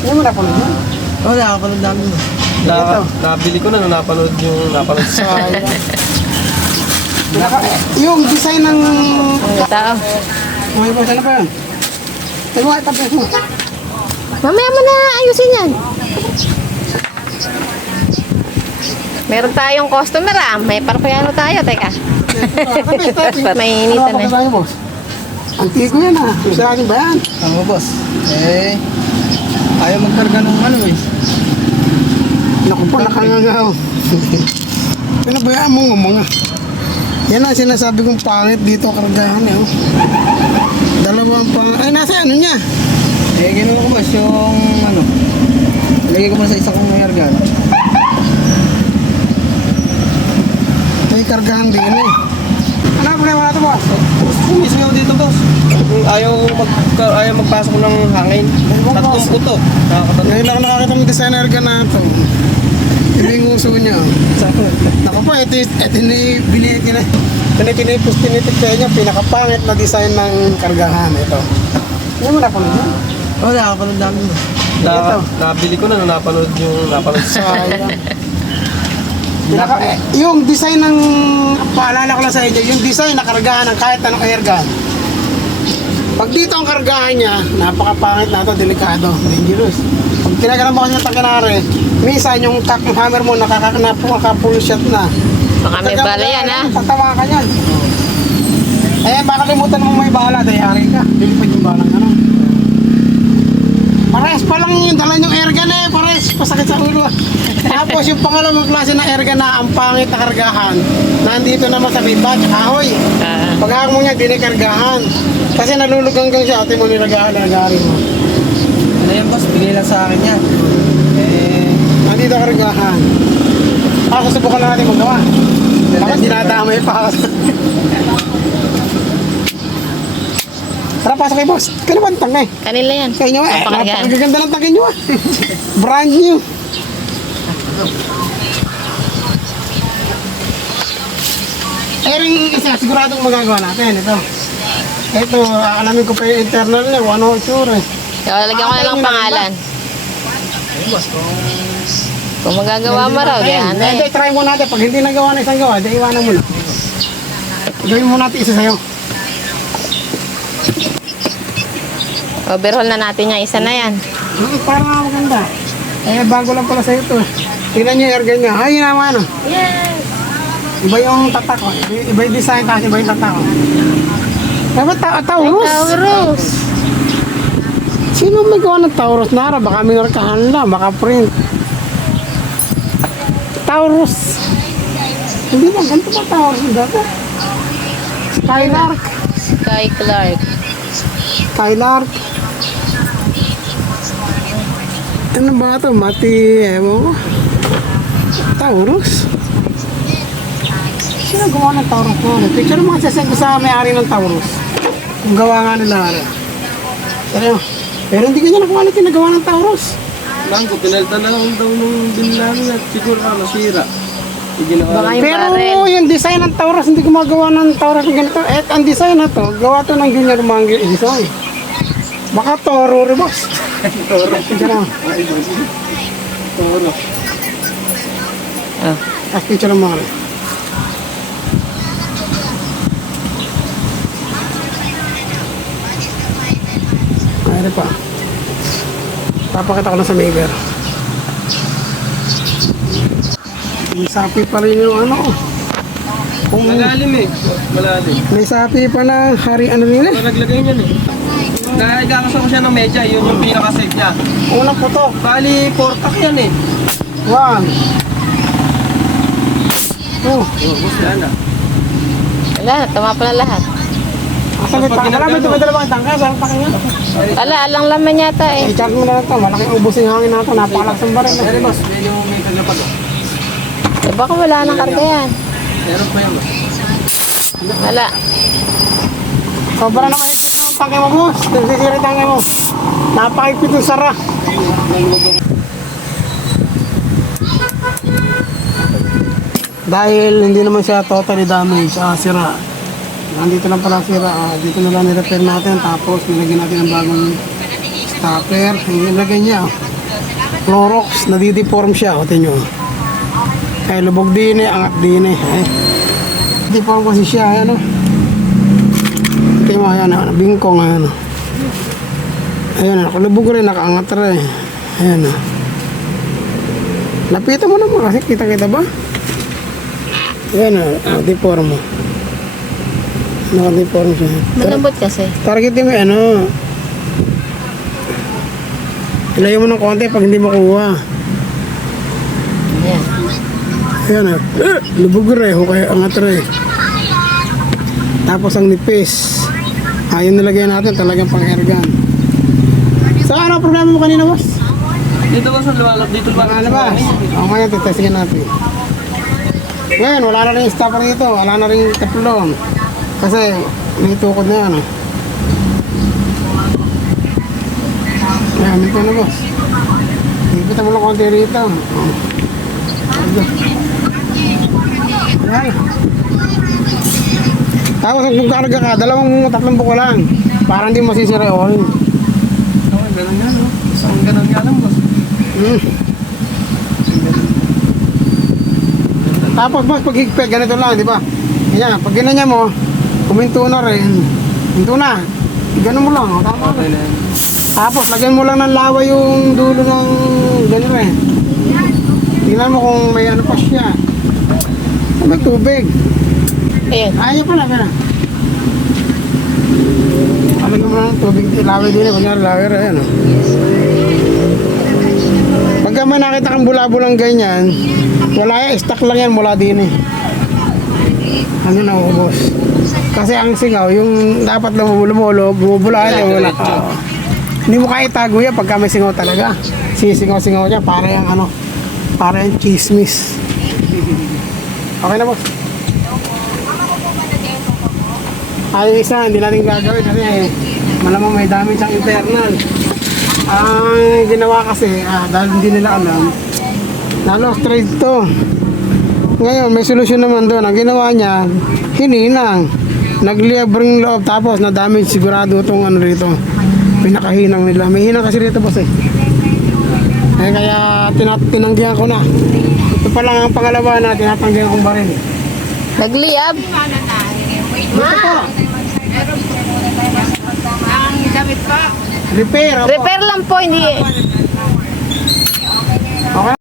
Hindi mo napanood yun? Oo, nakapanood namin. Nabili ko na nung napanood sa Yung design ng... Tao. May po, saan ba yun? Ito mo, itapos mo. Mamaya mo na ayusin yan. Meron tayong customer ah. May parpayano tayo. Teka. Mainitan Ano eh. ba boss? Antigo yan ah. Sa akin ba yan? Tama, boss. Ayaw magkarga ng ano eh. Naku po, nakangagaw. Ano ba yan mo mga? Yan ang sinasabi kong pangit dito kargahan eh. Oh. Dalawang pang... Ay, nasa ano niya? Ganun ako, boss. Yung ano. Lagay ko muna sa isa kong mayargan. May kargahan din eh. Ano problema natin boss? Mismo dito, boss. Ayaw magpasok ng hangin. Tatlong puto. Ngayon lang nakakita ng designer ka na ito. Ito yung uso niya. Naku po, ito tinitip kayo niya, pinakapangit na design ng kargahan. Ito. Hindi mo napanood yun? Oo, nakapanood namin. Nabili ko na nung napanood sa Yung design ng, paalala ko lang sa inyo, yung design na kargahan ng kahit anong airgun. Pag dito ang kargahan niya, napakapangit na ito, delikado, dangerous. Pag tinagalan mo kasi ng takinari, minsan yung hammer mo nakaka-full shot na. Baka may bala yan ah. Tatawa ka yan. Eh, baka limutan mo may bala, dayari ka. Dilipad yung bala ka na. Pares pa lang yung dala yung airgun eh, pares, pasakit sa ulo. Tapos yung pangalawang klase ng airgun na ang pangit na kargahan, nandito naman sa biba, kahoy. Pag-ahang mo niya, dinikargahan. Kasi naluluganggang siya, ate mo nilagari mo. Ano yan, boss? Bigay lang sa akin yan. Nandito kargahan. Susubukan lang natin magawa. Tapos dinadamay pa. Tara, pasok kayo, boss. Kano ba ang tangay? Kanila yan. Sa inyo eh. Pampanggan. Napakaganda ng tangay nyo ah. Brand new. Ring isa, siguradong magagawa natin. Ito, alamin ko pa yung internal niya. Ano ang itsura eh. Lalagyan ko na lang pangalan. Kung magagawa mo raw, di ano Hindi, eh. try mo natin. Pag hindi nagawa na isang gawa, di iwanan mo na. Gawin mo natin isa sa'yo. Overhaul na natin yung isa na yan. Para nga maganda. Bago lang pala sa'yo ito. Tingnan niyo yung airgun niya. Ay, yun naman ano. Yes! Iba yung tatak ko. Iba yung design, tapos iba yung tatak ko. Diba Taurus? Taurus! Sino may gawa ng Taurus? Nara, baka may markahan lang, baka print. Taurus. Hindi ba, ganito ba Taurus yung dati? Skylark. Sky Clark. Skylark. Ano ba ito? Mati, ewan ko. Taurus. Sino gawa ng Taurus na? Picture mo kasi sa may-ari ng Taurus. Kung gawa nga nila. Pero hindi ko niya nakuha na nagawa ng Taurus. Lang ko, pinalta na lang daw nung binilangin at siguro masira. Baka yung Pero barrel. yung design ng Taurus, hindi ko magawa ng Taurus ng ganito. Eh, ang design na to, gawa to ng Junior Mangi design. Baka Toro rin, boss. Toro. Picture mo. Toro. Tapos picture mo rin. Ayun pa. Papakita ko lang sa maker. May sapi pa rin yung ano. Kung Malalim eh. Malalim. may sapi pa na hari ano nila. Naglagay niyan eh. Nagkakasama siya ng medya, yun yung pinaka-save niya. Unang putok. Bali, 4-pack yan eh. 1. 2. Oh, boss yan ah. Wala, tama pala lahat. Asa may tangka? Wala, may dalawang tangka. Saan pa kanya? Wala, alang laman yata eh. I-charge mo na lang ito. Malaking ubos yung hangin na ito. Napakalakas ng baril. Pero boss, may yung may kagapag oh. Eh, baka wala nang karga yan. Meron pa yan boss. Wala. Sobra na maipit ng tangke mo, boss. Nagsisiri tangke mo. Napakaipit ng sara. Dahil hindi naman siya totally damaged, sira. Nandito lang pala sira, dito na lang ni-repair natin, tapos nilagyan natin ng bagong Tupper, yung ilagay niya. Oh. Clorox, nadideform siya. O, tingnan nyo. Kaya lubog din angat din deform kasi siya, ano. Tingnan mo, ayan, bingkong, ayan. Ayan, nakalubog rin, nakaangat rin. Ayan, lapitan mo naman kasi kita-kita ba? Ayan, deform mo. Naka-deform siya. Malambot kasi. Targetin mo, ano. Ilayo mo ng konti pag hindi makuha. Ayan. Ayan, lubog rin, kaya angat rin. Tapos ang nipis. Ayun nilagay natin, talagang pang-airgun. Saan ano problema mo kanina, boss? Dito boss, dito Ano ba? O ngayon, titestingin natin. Ngayon, wala na rin yung stopper dito. Wala na rin yung teflon. Kasi, may tukod na yan. Ayan, dito na, boss. Ipita mo lang konti rito. Ayan. Tapos, kung karga ka, tatlong buko lang. Para hindi masisira yung oil. Okay, ganun nga, no? Isang ganun nga lang, boss. Tapos boss, pag higpit, ganito lang, di ba? Ayan, pag ginanya mo, kuminto na rin. Kuminto na. Ganun mo lang, o, tama Okay na. na yan. Tapos, lagyan mo lang ng lawa yung dulo ng ganun rin. Tingnan mo kung may ano pa siya. Kung may tubig. Ayan. Ayaw pala, pala. Lagyan mo lang ng tubig, laway din, kunyari laway rin, ayan o. Pagka may nakita kang bula-bulang ganyan, wala yan, stock lang yan mula din eh. Ano na ubos. Kasi ang singaw, yung dapat lumulog, bumubula yan, wala. Hindi mo kaya itago yan pagka may singaw talaga. Sisingaw-singaw niya, para yung ano, para yung chismis. Okay na boss. Ay, isa, hindi natin gagawin kasi malamang may damage ang internal. Ang ginawa kasi, dahil hindi nila alam, na-lost trade to. Ngayon, may solusyon naman doon. Ang ginawa niya, hininang. Nagliyabring loob, tapos na-damage sigurado itong ano rito. Pinakahinang nila. May hinang kasi rito, boss eh. Kaya tinanggihan ko na. Ito pa lang ang pangalawa na tinatanggihan kong baril. Nagliyab. Dito po. Repair. Opo. Repair lang po, hindi. Okay.